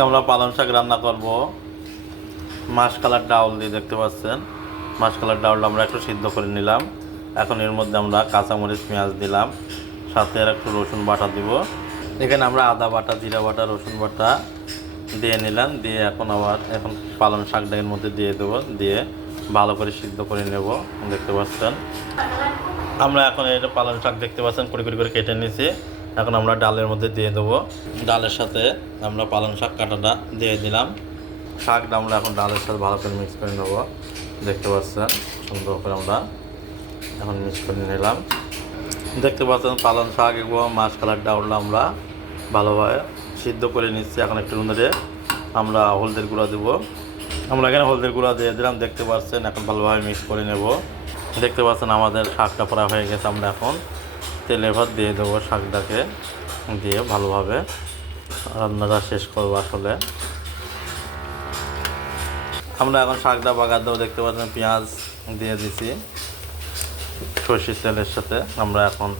আজকে আমরা পালং শাক রান্না করব মাসকলার ডাউল দিয়ে। দেখতে পাচ্ছেন মাসকলার ডাউলটা আমরা একটু সিদ্ধ করে নিলাম। এখন এর মধ্যে আমরা কাঁচামরিচ পেঁয়াজ দিলাম, সাথে আর একটু রসুন বাটা দিব। এখানে আমরা আদা বাটা, জিরা বাটা, রসুন বাটা দিয়ে নিলাম। দিয়ে এখন পালং শাকটা এর মধ্যে দিয়ে দেবো, দিয়ে ভালো করে সিদ্ধ করে নেব। দেখতে পাচ্ছেন আমরা এখন এটা পালং শাক দেখতে পাচ্ছেন কুড়ি কুড়ি করে কেটে নিয়েছি। এখন আমরা ডালের মধ্যে দিয়ে দেবো। ডালের সাথে আমরা পালং শাক কাটাটা দিয়ে দিলাম। শাকটা আমরা এখন ডালের সাথে ভালো করে মিক্স করে নেব। দেখতে পাচ্ছেন সুন্দর করে আমরা এখন মিক্স করে নিলাম। দেখতে পাচ্ছেন পালং শাক এবং মাসকলার ডাউলটা আমরা ভালোভাবে সিদ্ধ করে নিচ্ছি। এখন একটু ধরে আমরা হলদের গুঁড়া দেবো। আমরা এখানে হলদের গুঁড়া দিয়ে দিলাম। দেখতে পাচ্ছেন এখন ভালোভাবে মিক্স করে নেব। দেখতে পাচ্ছেন আমাদের শাকটা প্রায় হয়ে গেছে। আমরা এখন তেলে ভাত দিয়ে দেবো। শাকটাকে দিয়ে ভালোভাবে রান্নাটা শেষ করবো। আসলে আমরা এখন শাকটা বাগার দেবো। দেখতে পাচ্ছেন পেঁয়াজ দিয়ে দিছি সরষের তেলের সাথে। আমরা এখন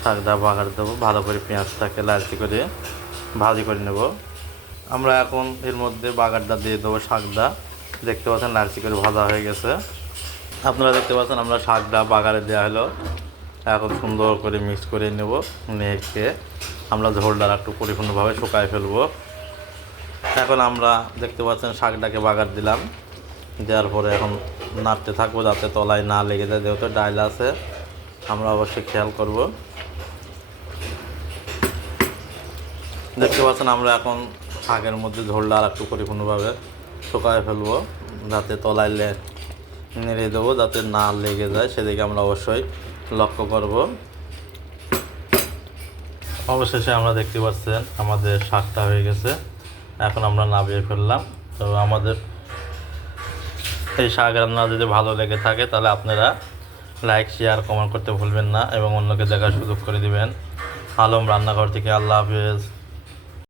শাকটা বাগার দেবো। ভালো করে পেঁয়াজটাকে লালচি করে ভাজি করে নেব। আমরা এখন এর মধ্যে বাগারটা দিয়ে দেবো শাকটা। দেখতে পাচ্ছেন লালচি করে ভাজা হয়ে গেছে। আপনারা দেখতে পাচ্ছেন আমরা শাকটা বাগারে দেওয়া হলো। এখন সুন্দর করে মিক্স করে নেব। নিয়ে আমরা ঝোলটা একটু পরিপূর্ণভাবে শুকায় ফেলবো। এখন আমরা দেখতে পাচ্ছেন শাকটাকে বাগার দিলাম। দেওয়ার পরে এখন নাড়তে থাকবো যাতে তলায় না লেগে যায়। যেহেতু ডাল আছে আমরা অবশ্যই খেয়াল করব। দেখতে পাচ্ছেন আমরা এখন শাকের মধ্যে ঝোলটা আর একটু পরিপূর্ণভাবে শুকায় ফেলবো, যাতে তলায় নেড়ে দেবো যাতে না লেগে যায়, সেদিকে আমরা অবশ্যই লক্ষ্য করব। অবশেষে আমরা দেখতে পাচ্ছেন আমাদের শাকটা হয়ে গেছে। এখন আমরা নামিয়ে ফেললাম। তো আমাদের এই শাক রান্না যদি ভালো লেগে থাকে তাহলে আপনারা লাইক, শেয়ার, কমেন্ট করতে ভুলবেন না এবং অন্যকে দেখার সুযোগ করে দিবেন। আলম রান্নাঘর থেকে। আল্লাহ হাফেজ।